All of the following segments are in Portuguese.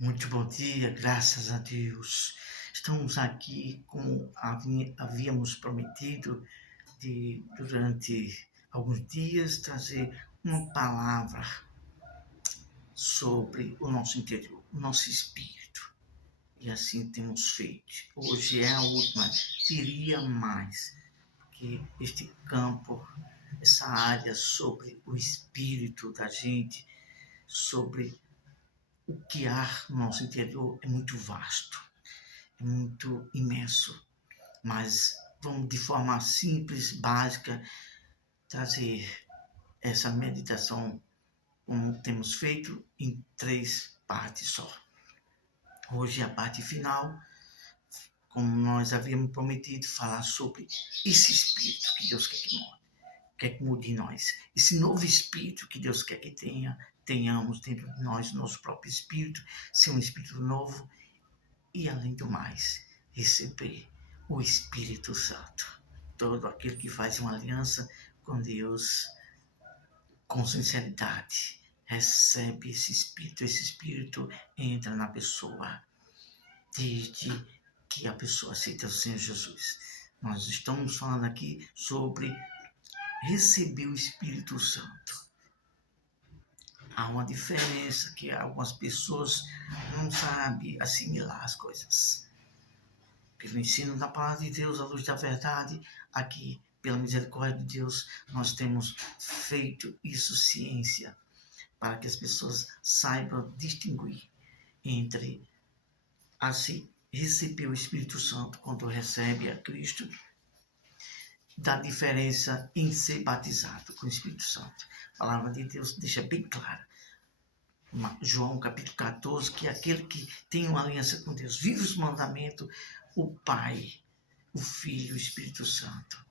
Muito bom dia, graças a Deus. Estamos aqui, como havíamos prometido, durante alguns dias trazer uma palavra sobre o nosso interior, o nosso espírito. E assim temos feito. Hoje é a última, diria mais, que este campo, essa área sobre o espírito da gente, sobre o que há no nosso interior é muito vasto, é muito imenso, mas vamos de forma simples, básica, trazer essa meditação como temos feito em 3 partes só. Hoje é a parte final, como nós havíamos prometido, falar sobre esse espírito que Deus quer que mude em nós, esse novo espírito que Deus quer que tenhamos dentro de nós, nosso próprio espírito, ser um espírito novo e, além do mais, receber o Espírito Santo. Todo aquele que faz uma aliança com Deus com sinceridade recebe esse espírito entra na pessoa desde que a pessoa aceita o Senhor Jesus. Nós estamos falando aqui sobre receber o Espírito Santo. Há uma diferença que algumas pessoas não sabem assimilar as coisas. Pelo ensino da palavra de Deus, à luz da verdade, aqui, pela misericórdia de Deus, nós temos feito isso ciência, para que as pessoas saibam distinguir entre assim receber o Espírito Santo quando recebe a Cristo, da diferença em ser batizado com o Espírito Santo. A palavra de Deus deixa bem clara. João capítulo 14, que é aquele que tem uma aliança com Deus, vive os mandamentos, o Pai, o Filho e o Espírito Santo,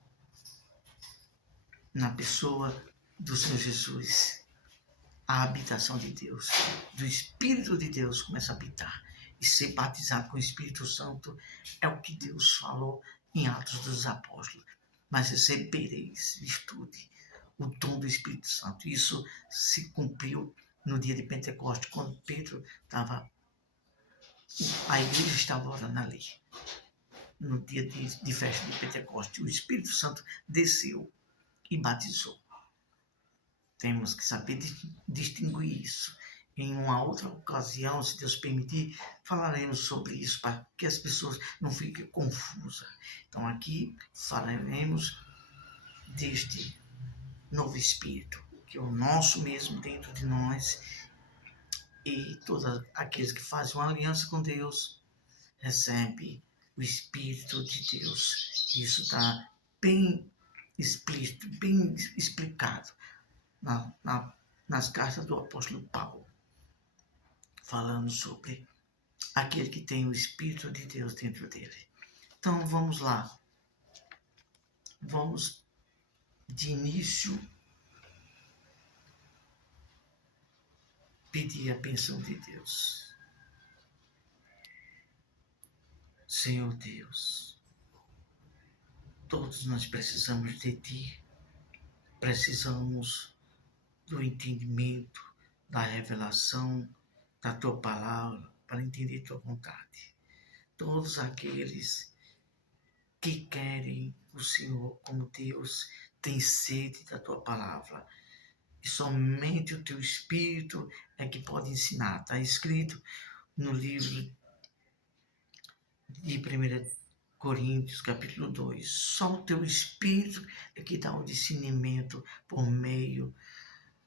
na pessoa do Senhor Jesus, a habitação de Deus, do Espírito de Deus começa a habitar. E ser batizado com o Espírito Santo é o que Deus falou em Atos dos Apóstolos. Mas recebereis virtude, o dom do Espírito Santo. Isso se cumpriu no dia de Pentecostes, quando Pedro estava, a igreja estava orando ali. No dia de festa de Pentecostes, o Espírito Santo desceu e batizou. Temos que saber distinguir isso. Em uma outra ocasião, se Deus permitir, falaremos sobre isso para que as pessoas não fiquem confusas. Então aqui falaremos deste novo Espírito, que é o nosso mesmo dentro de nós, e todos aqueles que fazem uma aliança com Deus recebem o Espírito de Deus. Isso está bem explícito, bem explicado nas cartas do apóstolo Paulo, falando sobre aquele que tem o Espírito de Deus dentro dele. Então vamos lá. Vamos de início pedir a bênção de Deus. Senhor Deus, todos nós precisamos de Ti, precisamos do entendimento, da revelação da Tua palavra, para entender Tua vontade. Todos aqueles que querem o Senhor como Deus têm sede da Tua palavra. E somente o Teu Espírito é que pode ensinar. Está escrito no livro de 1 Coríntios, capítulo 2. Só o Teu Espírito é que dá o discernimento por meio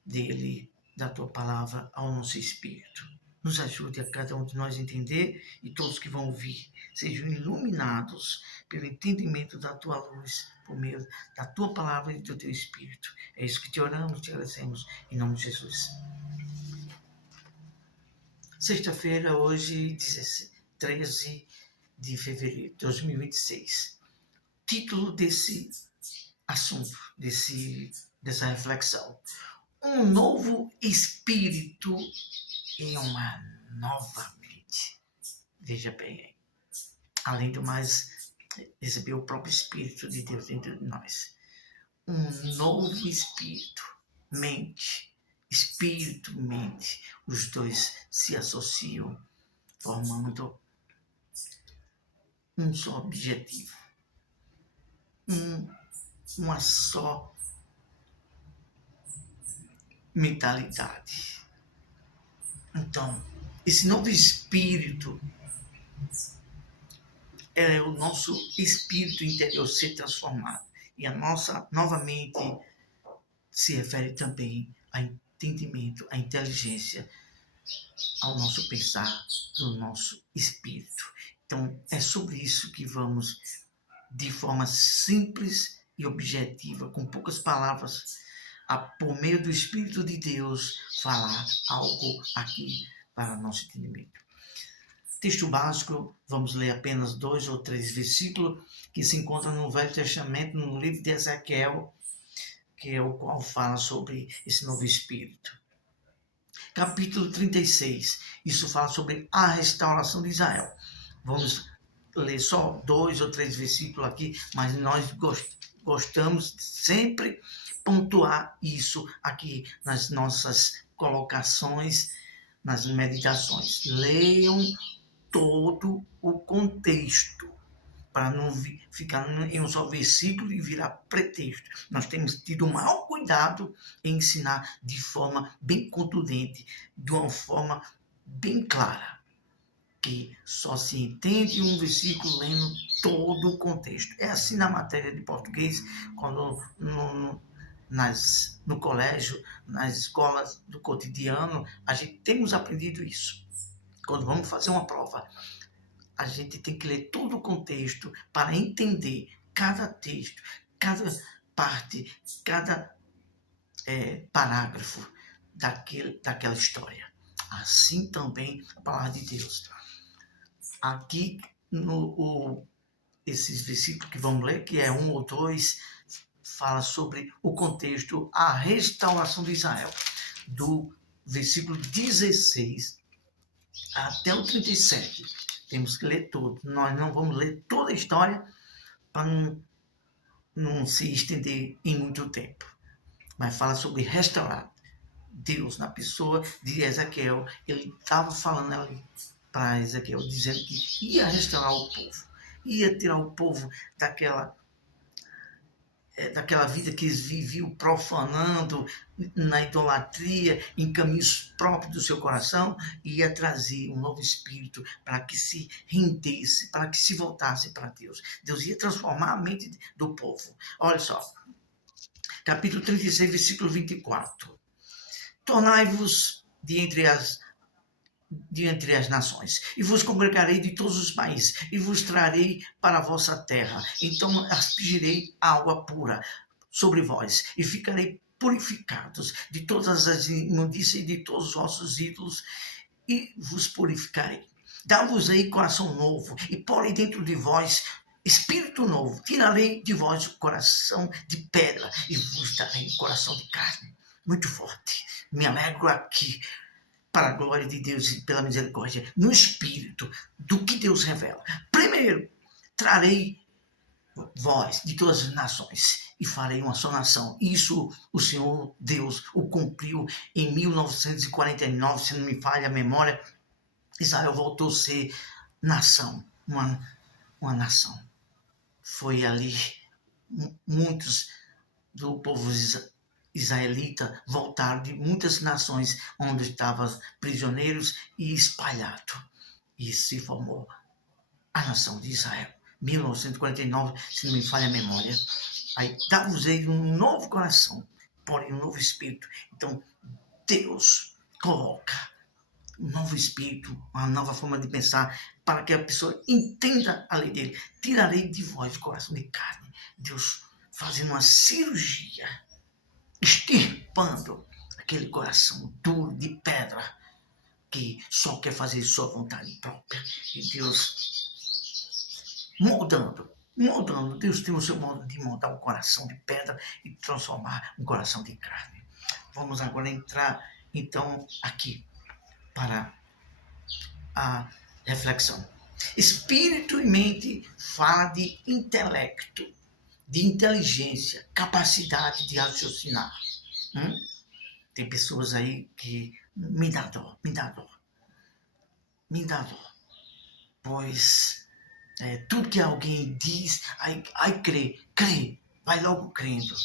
dele, da Tua palavra, ao nosso espírito. Nos ajude a cada um de nós entender, e todos que vão ouvir sejam iluminados pelo entendimento da Tua luz, por meio da Tua palavra e do Teu Espírito. É isso que te oramos, te agradecemos, em nome de Jesus. Sexta-feira, hoje, 13 de fevereiro de 2026. Título desse assunto, dessa reflexão: um novo espírito em uma nova mente. Veja bem, além do mais, receber o próprio Espírito de Deus dentro de nós. Um novo espírito, mente, espírito, mente, os dois se associam formando um só objetivo, uma só mentalidade. Então, esse novo espírito é o nosso espírito interior ser transformado. E a nossa, novamente, se refere também a entendimento, a inteligência, ao nosso pensar, do nosso espírito. Então, é sobre isso que vamos, de forma simples e objetiva, com poucas palavras, por meio do Espírito de Deus, falar algo aqui para nosso entendimento. Texto básico, vamos ler apenas 2 ou 3 versículos, que se encontram no Velho Testamento, no livro de Ezequiel, que é o qual fala sobre esse novo espírito. Capítulo 36, isso fala sobre a restauração de Israel. Vamos ler só 2 ou 3 versículos aqui, mas nós gostamos de sempre pontuar isso aqui nas nossas colocações, nas meditações. Leiam todo o contexto, para não ficar em um só versículo e virar pretexto. Nós temos tido o maior cuidado em ensinar de forma bem contundente, de uma forma bem clara, que só se entende um versículo lendo todo o contexto. É assim na matéria de português, quando no colégio, nas escolas do cotidiano, a gente temos aprendido isso. Quando vamos fazer uma prova, a gente tem que ler todo o contexto para entender cada texto, cada parte, cada parágrafo daquela história. Assim também a palavra de Deus. Aqui, esses versículos que vamos ler, que é 1 ou 2, fala sobre o contexto, a restauração de Israel, do versículo 16 até o 37. Temos que ler todo. Nós não vamos ler toda a história para não se estender em muito tempo. Mas fala sobre restaurar. Deus, na pessoa de Ezequiel, ele estava falando ali para Ezequiel, dizendo que ia restaurar o povo. Ia tirar o povo daquela vida que eles viviam profanando na idolatria, em caminhos próprios do seu coração, e ia trazer um novo espírito para que se rendesse, para que se voltasse para Deus. Deus ia transformar a mente do povo. Olha só, capítulo 36, versículo 24. Tornai-vos de entre as nações, e vos congregarei de todos os países, e vos trarei para a vossa terra. Então aspergirei água pura sobre vós, e ficarei purificados de todas as imundícias e de todos os vossos ídolos, e vos purificarei. Dá-vos-ei coração novo, e porei dentro de vós espírito novo. Tirarei de vós o coração de pedra, e vos darei coração de carne. Muito forte. Me alegro aqui, para a glória de Deus e pela misericórdia, no Espírito, do que Deus revela. Primeiro, trarei vós de todas as nações e farei uma só nação. Isso o Senhor Deus o cumpriu em 1949, se não me falha a memória. Israel voltou a ser nação, uma nação. Foi ali, muitos do povo israelita voltaram de muitas nações onde estavam prisioneiros e espalhados. E se formou a nação de Israel. 1949, se não me falha a memória. Aí dá-vos-ei um novo coração, porém um novo espírito. Então, Deus coloca um novo espírito, uma nova forma de pensar, para que a pessoa entenda a lei dele. Tirarei de vós o coração de carne. Deus fazendo uma cirurgia, extirpando aquele coração duro de pedra que só quer fazer sua vontade própria. E Deus moldando. Deus tem o seu modo de moldar um coração de pedra e transformar um coração de carne. Vamos agora entrar, então, aqui para a reflexão. Espírito e mente fala de intelecto, de inteligência, capacidade de raciocinar. Tem pessoas aí que me dá dó. pois tudo que alguém diz, aí crê, vai logo crendo.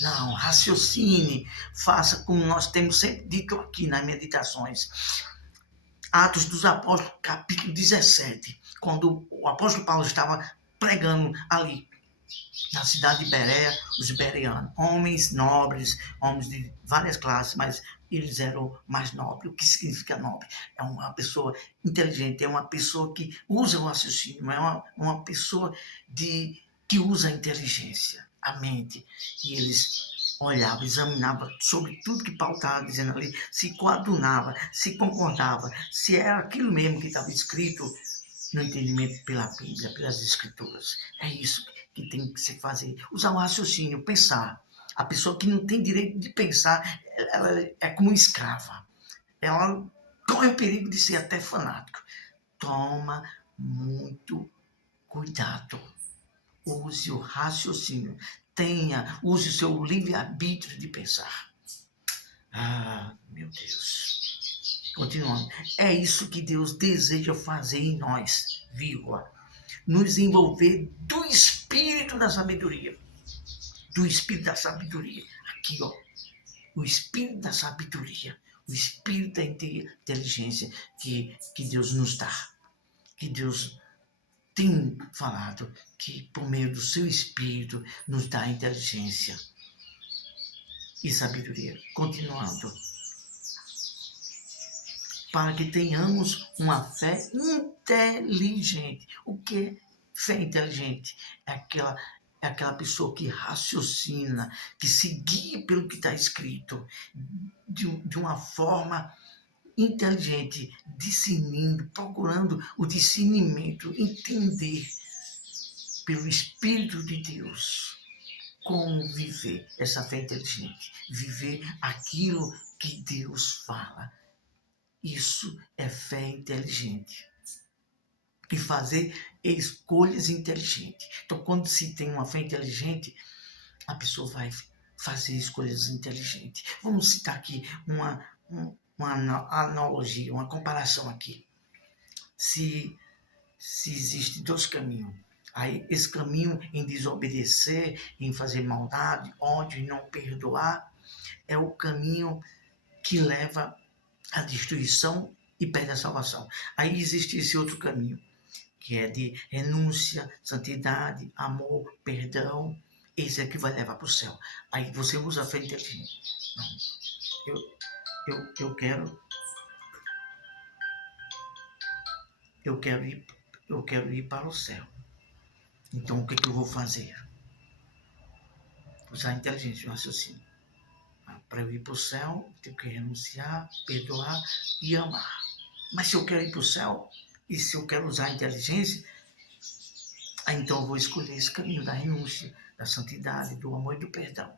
Não, raciocine, faça como nós temos sempre dito aqui nas meditações. Atos dos Apóstolos, capítulo 17, quando o apóstolo Paulo estava pregando ali na cidade de Berea, os bereanos, homens nobres, homens de várias classes, mas eles eram mais nobres. O que significa nobre? É uma pessoa inteligente, é uma pessoa que usa o raciocínio, é uma pessoa que usa a inteligência, a mente. E eles olhavam, examinavam sobre tudo que Paulo estava dizendo ali, se coadunava, se concordava, se era aquilo mesmo que estava escrito no entendimento pela Bíblia, pelas Escrituras. É isso que tem que se fazer. Usar o raciocínio, pensar. A pessoa que não tem direito de pensar, ela é como escrava. Ela corre o perigo de ser até fanático. Toma muito cuidado. Use o raciocínio. Use o seu livre-arbítrio de pensar. Ah, meu Deus. Continuando. É isso que Deus deseja fazer em nós, vírgula. Nos envolver do espírito da sabedoria. Do espírito da sabedoria. Aqui, ó. O espírito da sabedoria. O espírito da inteligência que Deus nos dá. Que Deus tem falado que por meio do seu espírito nos dá inteligência e sabedoria. Continuando. Para que tenhamos uma fé inteligente. O que é fé inteligente? É aquela pessoa que raciocina, que se guia pelo que está escrito, de uma forma inteligente, discernindo, procurando o discernimento, entender pelo Espírito de Deus como viver essa fé inteligente, viver aquilo que Deus fala. Isso é fé inteligente. E fazer escolhas inteligentes. Então, quando se tem uma fé inteligente, a pessoa vai fazer escolhas inteligentes. Vamos citar aqui uma analogia, uma comparação aqui. Se existem dois caminhos, aí esse caminho em desobedecer, em fazer maldade, ódio e não perdoar, é o caminho que leva à destruição e perde a salvação. Aí existe esse outro caminho, que é de renúncia, santidade, amor, perdão. Esse é que vai levar para o céu. Aí você usa a fé inteligente. Não, eu quero ir para o céu. Então o que eu vou fazer? Usar a inteligência, o raciocínio. Para eu ir para o céu, eu tenho que renunciar, perdoar e amar. Mas se eu quero ir para o céu, e se eu quero usar a inteligência, então eu vou escolher esse caminho da renúncia, da santidade, do amor e do perdão.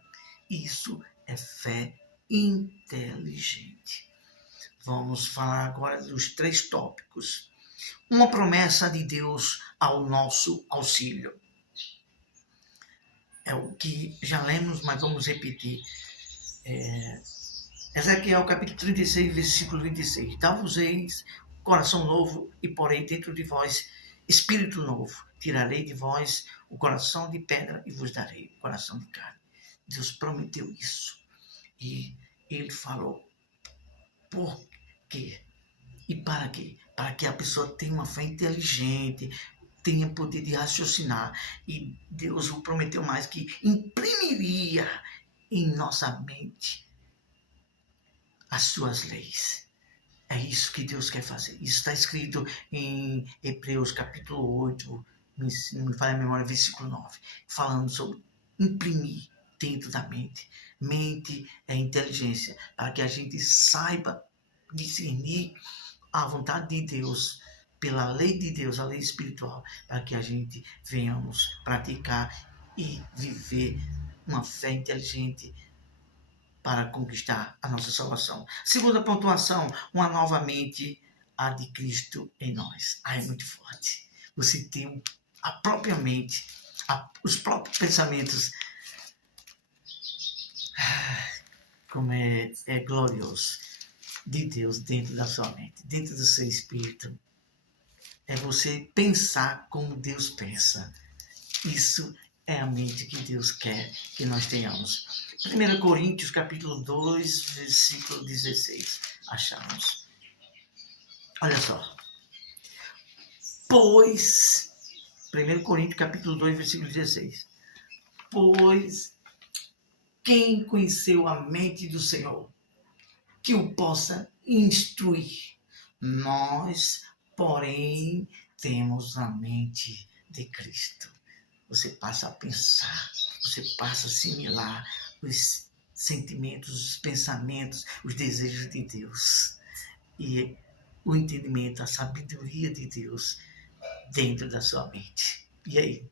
Isso é fé inteligente. Vamos falar agora dos 3 tópicos. Uma promessa de Deus ao nosso auxílio. É o que já lemos, mas vamos repetir. Ezequiel capítulo 36, versículo 26. Dá-vos-eis coração novo e porei dentro de vós espírito novo. Tirarei de vós o coração de pedra e vos darei o coração de carne. Deus prometeu isso. E ele falou por quê? E para quê? Para que a pessoa tenha uma fé inteligente, tenha poder de raciocinar. E Deus o prometeu mais, que imprimiria em nossa mente as suas leis. É isso que Deus quer fazer. Isso está escrito em Hebreus capítulo 8, não me falha a memória, versículo 9, falando sobre imprimir dentro da mente. Mente é inteligência, para que a gente saiba discernir a vontade de Deus, pela lei de Deus, a lei espiritual, para que a gente venhamos praticar e viver uma fé inteligente para conquistar a nossa salvação. Segunda pontuação, uma nova mente, a de Cristo em nós. É muito forte. Você tem a própria mente, os próprios pensamentos. Como é glorioso de Deus dentro da sua mente, dentro do seu espírito. É você pensar como Deus pensa. Isso é a mente que Deus quer que nós tenhamos. 1 Coríntios, capítulo 2, versículo 16. Achamos. Olha só. Pois, 1 Coríntios, capítulo 2, versículo 16. Pois, quem conheceu a mente do Senhor, que o possa instruir? Nós, porém, temos a mente de Cristo. Você passa a pensar, você passa a assimilar os sentimentos, os pensamentos, os desejos de Deus. E o entendimento, a sabedoria de Deus dentro da sua mente. E aí?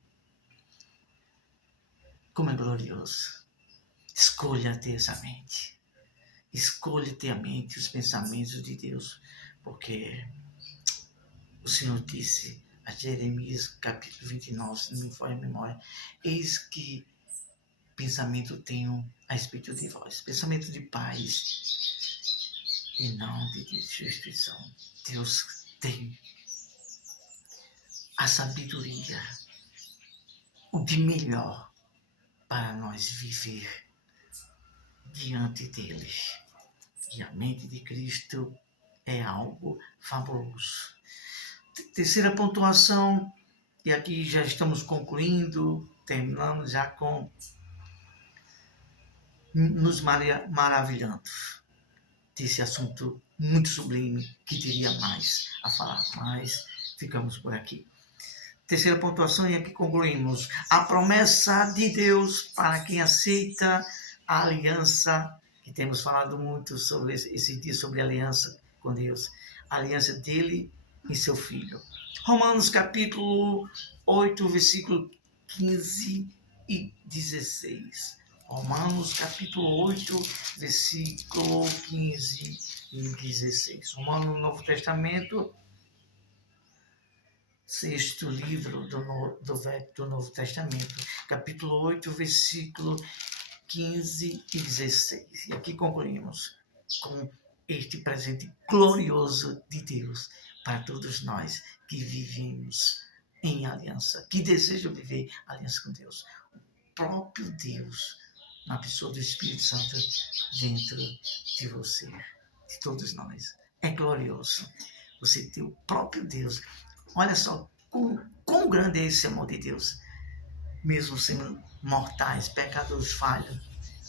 Como é glorioso. Escolha ter essa mente. Escolha ter a mente, os pensamentos de Deus. Porque o Senhor disse a Jeremias, capítulo 29, se não me falha a memória, eis que pensamento tenho a respeito de vós, pensamento de paz e não de destruição. Deus tem a sabedoria, o de melhor para nós viver diante dele. E a mente de Cristo é algo fabuloso. Terceira pontuação, e aqui já estamos concluindo, terminamos já com nos maravilhando desse assunto muito sublime, que teria mais a falar, mas ficamos por aqui. Terceira pontuação, e aqui concluímos. A promessa de Deus para quem aceita a aliança, que temos falado muito sobre esse dia, sobre a aliança com Deus, a aliança dele e seu Filho. Romanos capítulo 8, versículo 15 e 16. Romanos capítulo 8, versículo 15 e 16. Romanos no Novo Testamento, sexto livro do Novo Testamento, capítulo 8, versículo 15 e 16. E aqui concluímos com este presente glorioso de Deus para todos nós que vivemos em aliança, que desejam viver aliança com Deus. O próprio Deus, na pessoa do Espírito Santo, dentro de você, de todos nós. É glorioso você ter o próprio Deus. Olha só quão grande é esse amor de Deus. Mesmo sendo mortais, pecadores falham,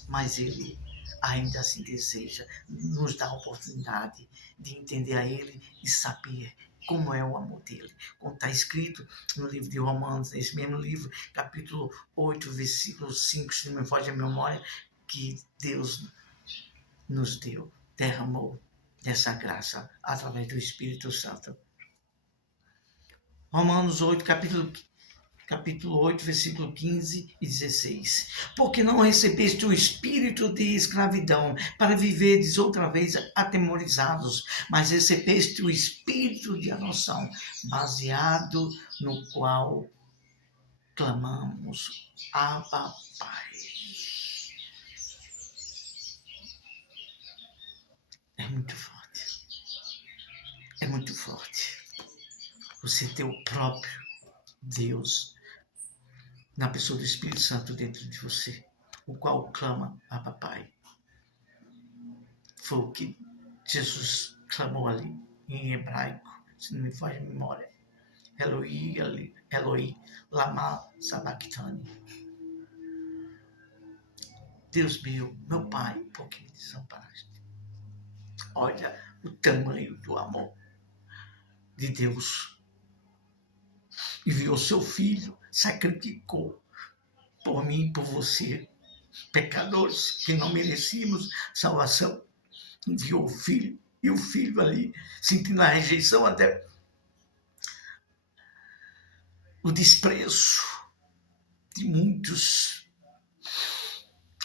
mas Ele ainda assim deseja nos dar a oportunidade de entender a Ele e saber como é o amor dele. Como está escrito no livro de Romanos, nesse mesmo livro, capítulo 8, versículo 5, se não me foge a memória, que Deus nos deu, derramou dessa graça através do Espírito Santo. Romanos 8, capítulo 8, versículo 15 e 16. Porque não recebeste o espírito de escravidão para viverdes outra vez atemorizados, mas recebeste o espírito de adoção, baseado no qual clamamos, Abba, Pai. É muito forte. É muito forte. Você ter o próprio Deus na pessoa do Espírito Santo dentro de você, o qual clama a Papai. Foi o que Jesus clamou ali em hebraico, se não me faz memória. Eloi, Eloi, lama sabachthani. Deus meu Pai, por que me desamparaste? Olha o tamanho do amor de Deus. Enviou seu Filho, sacrificou por mim e por você, pecadores que não merecíamos salvação. Enviou o Filho, e o Filho ali, sentindo a rejeição, até o desprezo de muitos.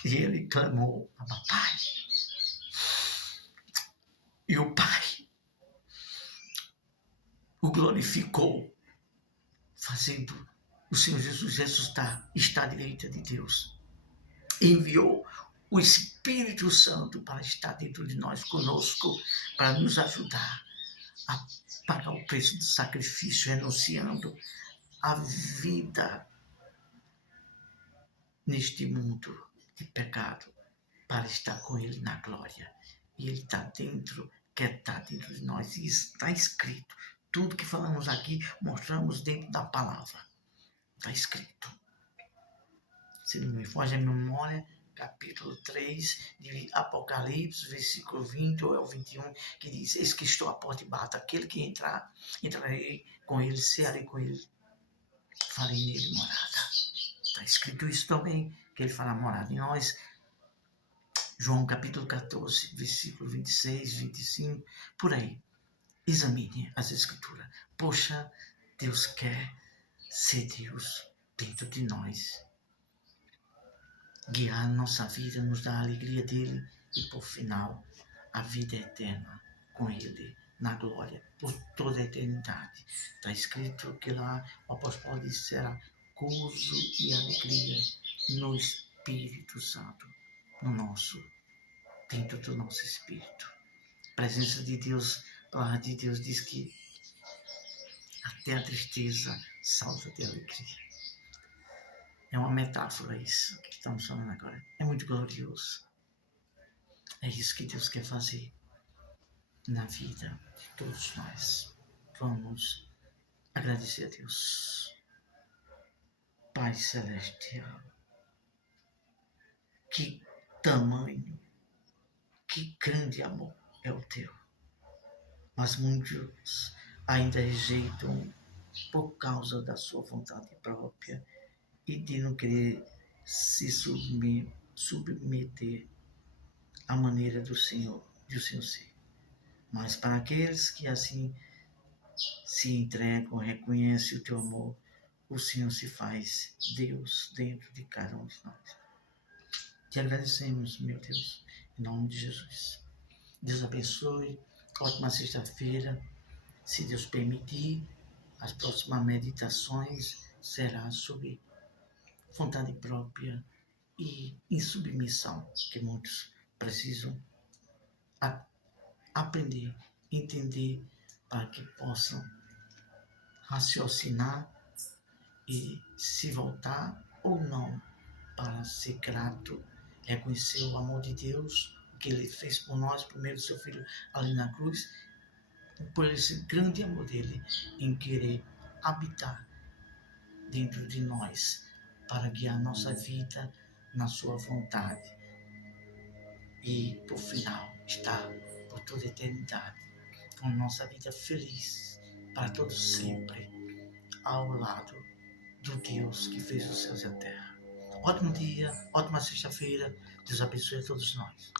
E ele clamou a Pai. E o Pai o glorificou, fazendo o Senhor Jesus ressuscitar, está à direita de Deus. Enviou o Espírito Santo para estar dentro de nós, conosco, para nos ajudar a pagar o preço do sacrifício, renunciando a vida neste mundo de pecado, para estar com Ele na glória. E Ele está dentro, quer estar dentro de nós. E está escrito. Tudo que falamos aqui, mostramos dentro da palavra. Está escrito. Se não me foge a memória, capítulo 3 de Apocalipse, versículo 20 ou 21, que diz: eis que estou à porta e bato. Aquele que entrar, entrarei com ele, cearei com ele, farei nele morada. Está escrito isso também, que ele fará morada em nós. João capítulo 14, versículo 26, 25, por aí. Examine as escrituras. Poxa, Deus quer ser Deus dentro de nós. Guiar nossa vida, nos dar a alegria dele e, por final, a vida eterna com ele, na glória, por toda a eternidade. Está escrito que lá o apóstolo Paulo diz: será gozo e alegria no Espírito Santo, dentro do nosso espírito. A presença de Deus, a palavra de Deus diz que até a tristeza salta de alegria. É uma metáfora isso que estamos falando agora. É muito glorioso. É isso que Deus quer fazer na vida de todos nós. Vamos agradecer a Deus. Pai Celestial, que tamanho, que grande amor é o teu. Mas muitos ainda rejeitam por causa da sua vontade própria e de não querer se submeter à maneira do Senhor, de o Senhor ser. Mas para aqueles que assim se entregam, reconhecem o teu amor, o Senhor se faz Deus dentro de cada um de nós. Te agradecemos, meu Deus, em nome de Jesus. Deus abençoe. Ótima sexta-feira. Se Deus permitir, as próximas meditações serão sobre vontade própria e insubmissão, que muitos precisam aprender, entender, para que possam raciocinar e se voltar ou não para ser grato, reconhecer o amor de Deus, o que Ele fez por nós, por meio do seu Filho ali na cruz, por esse grande amor dele em querer habitar dentro de nós, para guiar nossa vida na sua vontade e, por final, estar por toda a eternidade com nossa vida feliz para todos sempre, ao lado do Deus que fez os céus e a terra. Ótimo dia, ótima sexta-feira. Deus abençoe a todos nós.